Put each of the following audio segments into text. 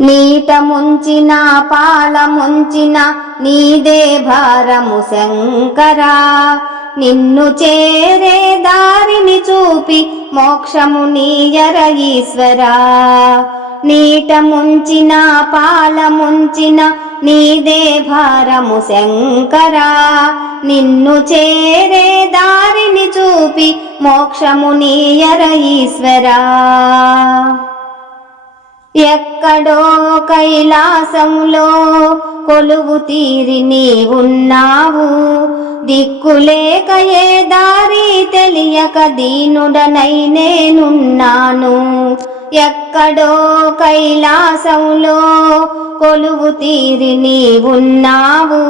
నీట ముంచిన పాల ముంచిన నీదే భారము శంకరా. నిన్ను చేరే దారిని చూపి మోక్షము నీయర ఈశ్వరా. నీట ముంచిన పాల ముంచిన నీదే భారము శంకరా. నిన్ను చేరే దారిని చూపి మోక్షము నీయర ఈశ్వరా. ఎక్కడో కైలాసంలో కొలువు తీరి నీవున్నావు. దిక్కులేక ఏ దారి తెలియక దీనుడనై నేనున్నాను. ఎక్కడో కైలాసంలో కొలువు తీరి నీవున్నావు.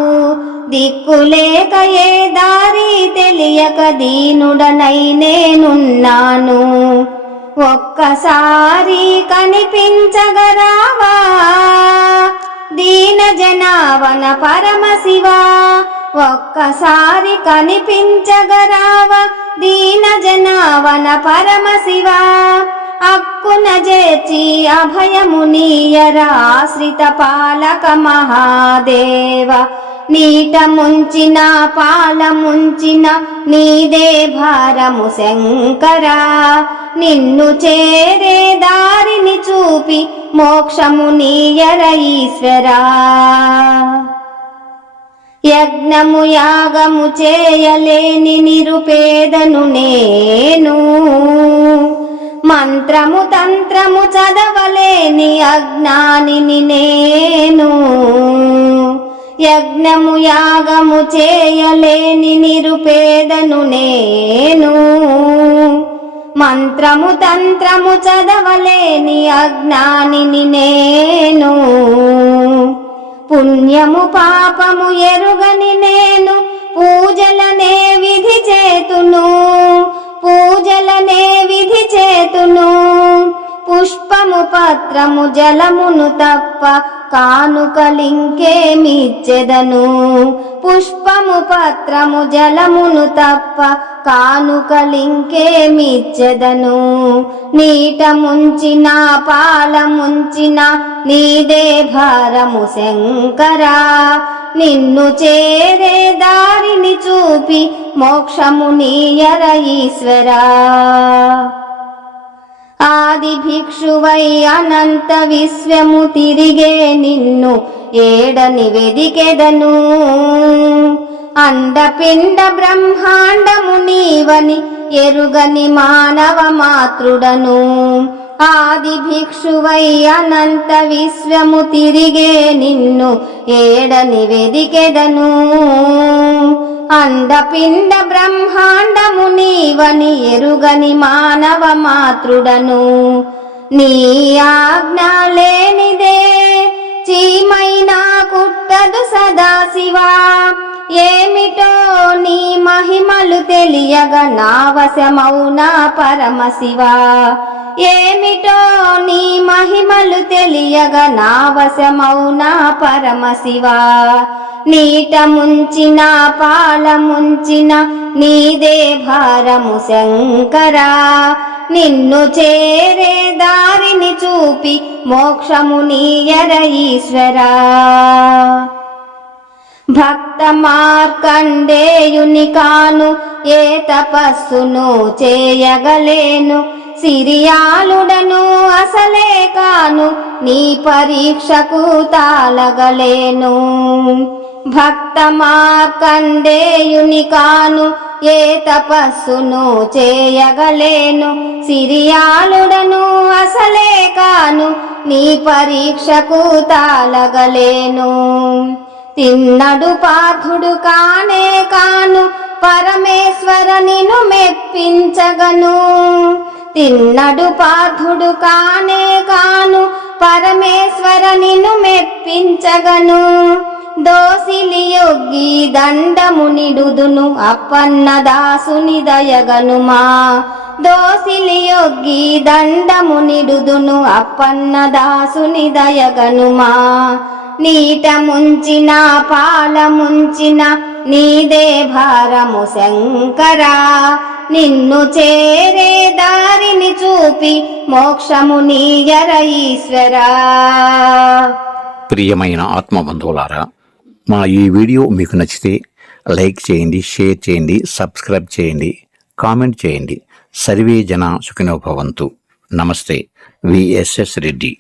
దిక్కులేక ఏ దారి తెలియక దీనుడనై నేనున్నాను. ఒక్కసారి నడిపించగరావా దీన జనావన పరమశివా ఒక్కసారి కనిపించగరావా? దీన జనావన పరమశివా అక్కున చేర్చి అభయమునియరాశ్రిత పాలక మహాదేవ నీట ముంచిన పాల ముంచిన నీదే భారము శంకరా. నిన్ను చేరేదా చూపి మోక్షము నీయర ఈశ్వరా. యజ్ఞము యాగము చేయలేని నిరుపేదను నేను. మంత్రము తంత్రము చదవలేని అజ్ఞానిని నేను. యజ్ఞము యాగము చేయలేని నిరుపేదను నేను. మంత్రము తంత్రము చదవలేని అజ్ఞానిని నేను. పుణ్యము పాపము ఎరుగని నేను పూజలనే విధి చేతును. పూజలనే విధి చేతును. పుష్పము పత్రము జలమును తప్ప కానుకలింకేమిచ్చెదను? పుష్పము పత్రము జలమును తప్ప కానుకలింకేమిచ్చెదను? నీట ముంచిన పాల ముంచిన నీదే భారము శంకరా. నిన్ను చేరే దారిని చూపి మోక్షము నీయర ఈశ్వరా. ఆది భిక్షువై అనంత విశ్వము తిరిగే నిన్ను ఏడని వెదికెదను. అండపిండ బ్రహ్మాండము నీవని ఎరుగని మానవ మాతృడను. ఆది భిక్షువై అనంత విశ్వము తిరిగే నిన్ను ఏడని వెదికెదను. అందపిండ బ్రహ్మాండము నీవని ఎరుగని మానవ మాతృడను. నీ ఆజ్ఞ లేనిదే చీమైనా కుట్టదు సదాశివా ఏమిటో నీ మహిమలు తెలియగ నా వశమౌనా పరమశివా. ఏమిటో నీ మహిమలు తెలియగ నా వశమౌనా పరమశివా నీట ముంచిన పాల ముంచిన నీదే భారము శంకరా. నిన్ను చేరే దారిని చూపి మోక్షము నీయర ఈశ్వరా. భక్త మార్కండేయుని కాను ఏ తపస్సును చేయగలేను. సిరియాలుడను అసలే కాను నీ పరీక్షకు తాళగలేను. భక్త మార్కండేయుని కాను ఏ తపస్సును చేయగలేను. సిరియాలుడను అసలే కాను నీ పరీక్షకు తాళగలేను. తిన్నడు పార్థుడు కానే కాను పరమేశ్వరనిను మెప్పించగను. తిన్నడు పార్థుడు కానే కాను పరమేశ్వర నిను మెప్పించగను. దోసిలి యొగ్గి దండము నిడుదును అప్పన్న దాసుని దయగనుమా దోసిలి యొగ్గి దండము నిడుదును అప్పన్న దాసుని దయగనుమా నీట ముంచిన పాల ముంచిన నీదే భారము శంకరా. నిన్ను చేరే చూపి మోక్షము నీయర ఈశ్వరా. ప్రియమైన ఆత్మబంధువులారా మా ఈ వీడియో మీకు నచ్చితే లైక్ చేయండి షేర్ చేయండి సబ్స్క్రైబ్ చేయండి కామెంట్ చేయండి. సర్వే జన సుఖినోభవంతు నమస్తే విఎస్ఎస్ రెడ్డి.